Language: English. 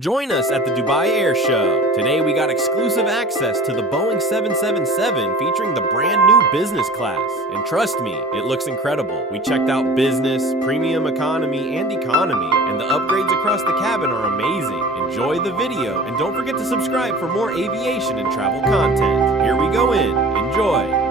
Join us at the Dubai Airshow. Today we got exclusive access to the Boeing 777 featuring the brand new business class. And trust me, it looks incredible. We checked out business, premium economy, and economy, and the upgrades across the cabin are amazing. Enjoy the video, and don't forget to subscribe for more aviation and travel content. Here we go in. Enjoy.